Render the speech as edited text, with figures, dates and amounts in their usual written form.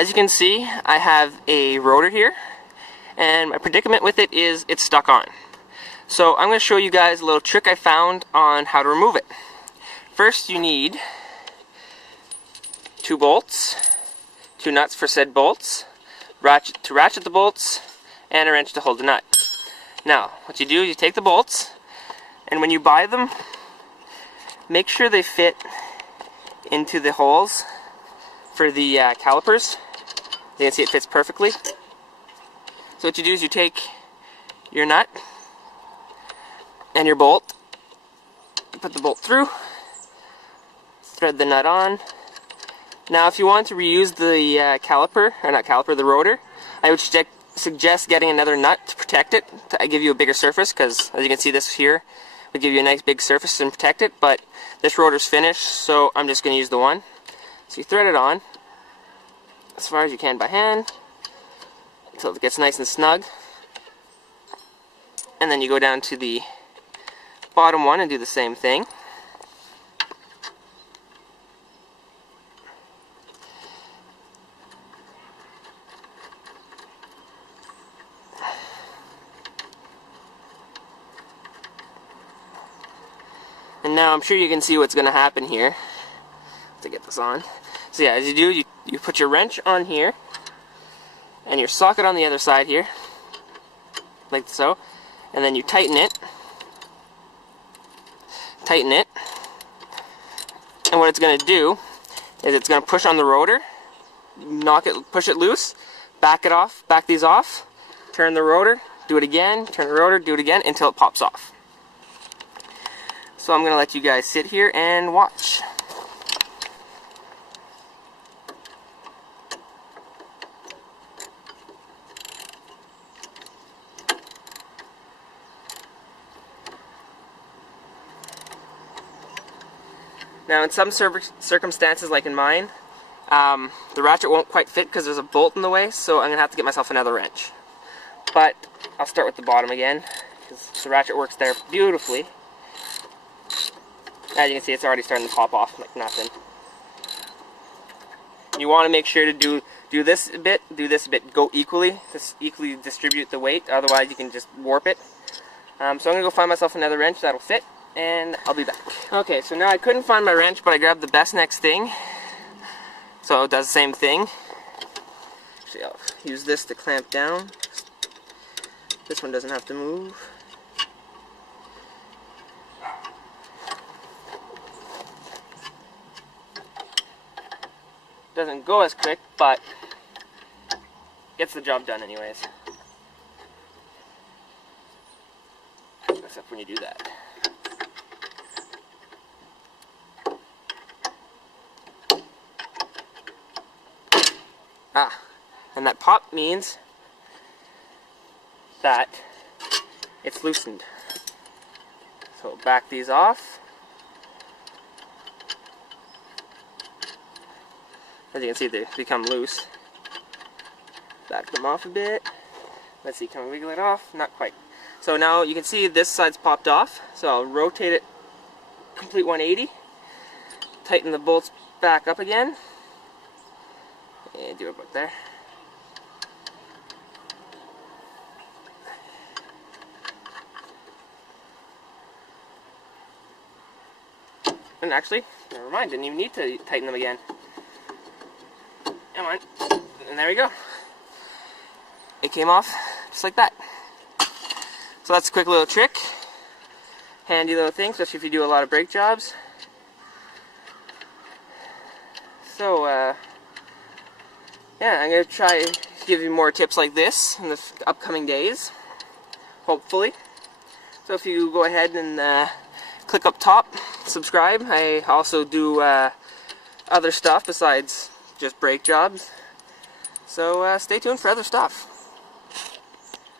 As you can see, I have a rotor here, and my predicament with it is it's stuck on. So I'm going to show you guys a little trick I found on how to remove it. First, you need 2 bolts, 2 nuts for said bolts, to ratchet the bolts, and a wrench to hold the nut. Now, what you do is you take the bolts, and when you buy them, make sure they fit into the holes for the calipers. You can see it fits perfectly. So what you do is you take your nut and your bolt, put the bolt through, thread the nut on. Now if you want to reuse the the rotor, I would suggest getting another nut to protect it, to give you a bigger surface, because as you can see, this here would give you a nice big surface and protect it, but this rotor's finished, so I'm just going to use the one. So you thread it on as far as you can by hand until it gets nice and snug, and then you go down to the bottom one and do the same thing. And now I'm sure you can see what's going to happen here to get this on. So yeah, as you do, you put your wrench on here and your socket on the other side here, like so, and then you tighten it, and what it's going to do is it's going to push on the rotor, push it loose, back these off, turn the rotor, do it again, turn the rotor, do it again until it pops off. So I'm going to let you guys sit here and watch. Now in some circumstances, like in mine, the ratchet won't quite fit because there's a bolt in the way, so I'm going to have to get myself another wrench. But I'll start with the bottom again, because the ratchet works there beautifully. As you can see, it's already starting to pop off like nothing. You want to make sure to do this a bit, go equally, just equally distribute the weight, otherwise you can just warp it. So I'm going to go find myself another wrench that'll fit, and I'll be back. Okay, so now I couldn't find my wrench, but I grabbed the best next thing, so it does the same thing. Actually, I'll use this to clamp down. This one doesn't have to move. Doesn't go as quick, but gets the job done anyways. Except when you do that. And that pop means that it's loosened. So back these off. As you can see, they become loose. Back them off a bit. Let's see, can we wiggle it off? Not quite. So now you can see this side's popped off. So I'll rotate it complete 180. Tighten the bolts back up again. And do it about there. And actually, never mind, didn't even need to tighten them again. Come on. And there we go. It came off just like that. So that's a quick little trick. Handy little thing, especially if you do a lot of brake jobs. So, yeah, I'm going to try to give you more tips like this in the upcoming days, hopefully. So if you go ahead and click up top, subscribe. I also do other stuff besides just brake jobs. So stay tuned for other stuff.